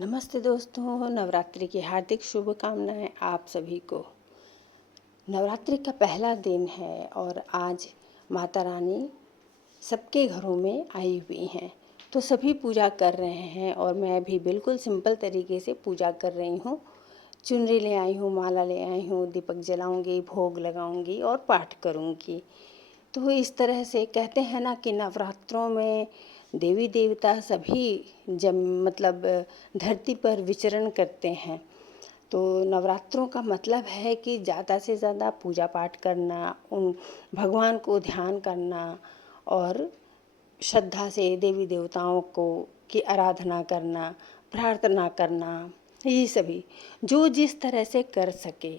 नमस्ते दोस्तों, नवरात्रि की हार्दिक शुभकामनाएं आप सभी को। नवरात्रि का पहला दिन है और आज माता रानी सबके घरों में आई हुई हैं, तो सभी पूजा कर रहे हैं और मैं भी बिल्कुल सिंपल तरीके से पूजा कर रही हूँ। चुनरी ले आई हूँ, माला ले आई हूँ, दीपक जलाऊंगी, भोग लगाऊंगी और पाठ करूंगी। तो इस तरह से कहते हैं ना कि नवरात्रों में देवी देवता सभी जब धरती पर विचरण करते हैं। तो नवरात्रों का मतलब है कि ज़्यादा से ज़्यादा पूजा पाठ करना, उन भगवान को ध्यान करना और श्रद्धा से देवी देवताओं को की आराधना करना, प्रार्थना करना, ये सभी जो जिस तरह से कर सके।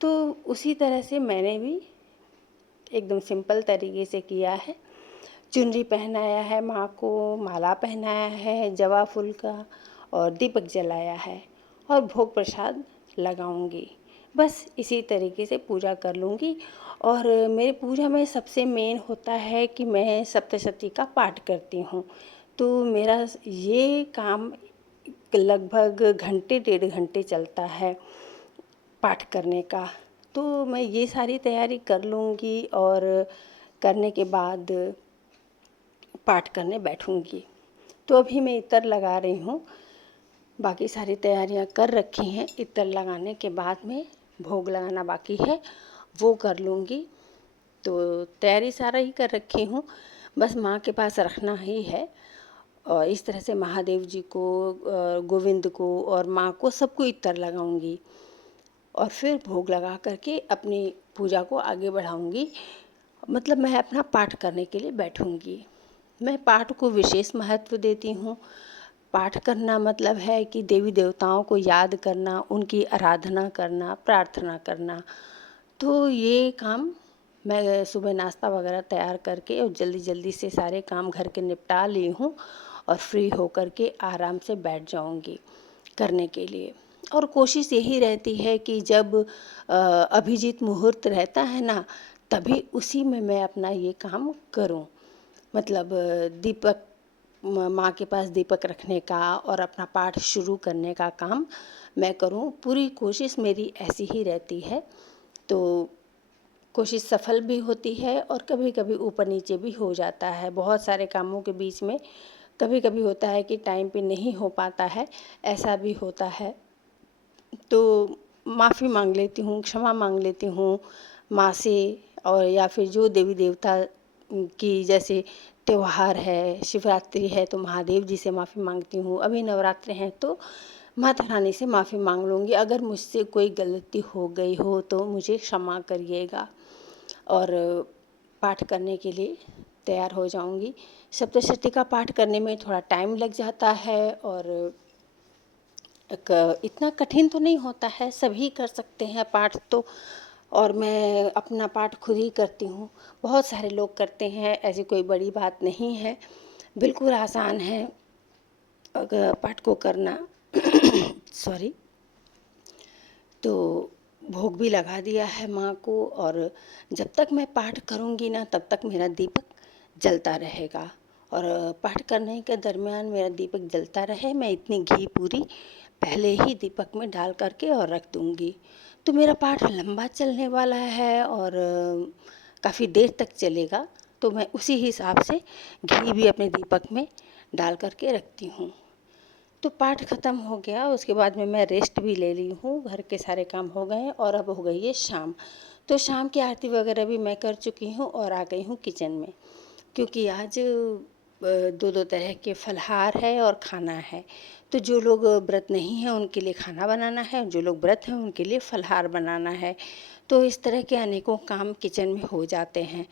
तो उसी तरह से मैंने भी एकदम सिंपल तरीके से किया है। चुनरी पहनाया है माँ को, माला पहनाया है जवा फूल का और दीपक जलाया है और भोग प्रसाद लगाऊंगी। बस इसी तरीके से पूजा कर लूँगी। और मेरी पूजा में सबसे मेन होता है कि मैं सप्तशती का पाठ करती हूँ। तो मेरा ये काम लगभग घंटे 1.5 घंटे चलता है पाठ करने का। तो मैं ये सारी तैयारी कर लूँगी और करने के बाद पाठ करने बैठूँगी। तो अभी मैं इत्र लगा रही हूँ, बाकी सारी तैयारियाँ कर रखी हैं। इत्र लगाने के बाद में भोग लगाना बाकी है, वो कर लूँगी। तो तैयारी सारा ही कर रखी हूँ, बस माँ के पास रखना ही है। और इस तरह से महादेव जी को, गोविंद को और माँ को सबको इत्र लगाऊंगी और फिर भोग लगा करके अपनी पूजा को आगे बढ़ाऊंगी। मैं अपना पाठ करने के लिए बैठूंगी। मैं पाठ को विशेष महत्व देती हूँ। पाठ करना मतलब है कि देवी देवताओं को याद करना, उनकी आराधना करना, प्रार्थना करना। तो ये काम मैं सुबह नाश्ता वगैरह तैयार करके और जल्दी जल्दी से सारे काम घर के निपटा ली हूँ और फ्री होकर के आराम से बैठ जाऊँगी करने के लिए। और कोशिश यही रहती है कि जब अभिजीत मुहूर्त रहता है ना, तभी उसी में मैं अपना ये काम करूं। दीपक माँ के पास दीपक रखने का और अपना पाठ शुरू करने का काम मैं करूं। पूरी कोशिश मेरी ऐसी ही रहती है। तो कोशिश सफल भी होती है और कभी कभी ऊपर नीचे भी हो जाता है। बहुत सारे कामों के बीच में कभी कभी होता है कि टाइम पे नहीं हो पाता है, ऐसा भी होता है। तो माफ़ी मांग लेती हूँ, क्षमा मांग लेती हूँ माँ से। और या फिर जो देवी देवता की, जैसे त्योहार है, शिवरात्रि है, तो महादेव जी से माफ़ी मांगती हूँ। अभी नवरात्रि हैं तो माता रानी से माफ़ी मांग लूँगी। अगर मुझसे कोई गलती हो गई हो तो मुझे क्षमा करिएगा और पाठ करने के लिए तैयार हो जाऊँगी। सप्तशती का पाठ करने में थोड़ा टाइम लग जाता है और इतना कठिन तो नहीं होता है, सभी कर सकते हैं पाठ तो। और मैं अपना पाठ खुद ही करती हूँ। बहुत सारे लोग करते हैं, ऐसी कोई बड़ी बात नहीं है, बिल्कुल आसान है अगर पाठ को करना। सॉरी। तो भोग भी लगा दिया है माँ को और जब तक मैं पाठ करूँगी ना, तब तक मेरा दीपक जलता रहेगा। और पाठ करने के दरमियान मेरा दीपक जलता रहे, मैं इतनी घी पूरी पहले ही दीपक में डाल करके और रख दूँगी। तो मेरा पाठ लंबा चलने वाला है और काफ़ी देर तक चलेगा। तो मैं उसी हिसाब से घी भी अपने दीपक में डाल करके रखती हूँ। तो पाठ ख़त्म हो गया, उसके बाद में मैं रेस्ट भी ले ली हूँ, घर के सारे काम हो गए हैं और अब हो गई है शाम। तो शाम की आरती वगैरह भी मैं कर चुकी हूँ और आ गई हूँ किचन में, क्योंकि आज दो दो तरह के फलहार है और खाना है। तो जो लोग व्रत नहीं हैं उनके लिए खाना बनाना है, जो लोग व्रत हैं उनके लिए फलहार बनाना है। तो इस तरह के अनेकों काम किचन में हो जाते हैं।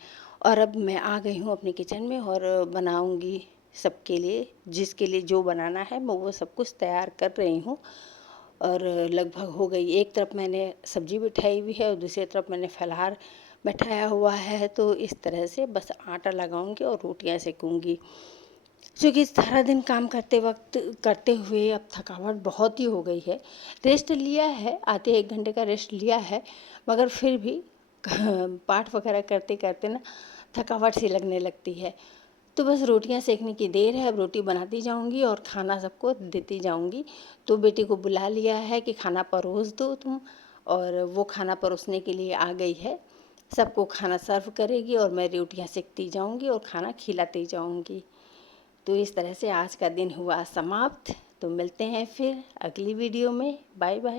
और अब मैं आ गई हूँ अपने किचन में और बनाऊँगी सबके लिए, जिसके लिए जो बनाना है मैं वो सब कुछ तैयार कर रही हूँ। और लगभग हो गई, एक तरफ मैंने सब्जी बिठाई हुई है और दूसरी तरफ मैंने फलाहार बैठाया हुआ है। तो इस तरह से बस आटा लगाऊंगी और रोटियां सेकूंगी, क्योंकि सारा दिन काम करते वक्त करते हुए अब थकावट बहुत ही हो गई है। रेस्ट लिया है, आधे 1 घंटे का रेस्ट लिया है, मगर फिर भी पाठ वगैरह करते करते ना थकावट सी लगने लगती है। तो बस रोटियां सेकने की देर है, अब रोटी बनाती जाऊंगी और खाना सबको देती जाऊंगी। तो बेटी को बुला लिया है कि खाना परोस दो तुम, और वो खाना परोसने के लिए आ गई है। सबको खाना सर्व करेगी और मैं रोटियां सेकती जाऊंगी और खाना खिलाती जाऊंगी। तो इस तरह से आज का दिन हुआ समाप्त। तो मिलते हैं फिर अगली वीडियो में। Bye bye.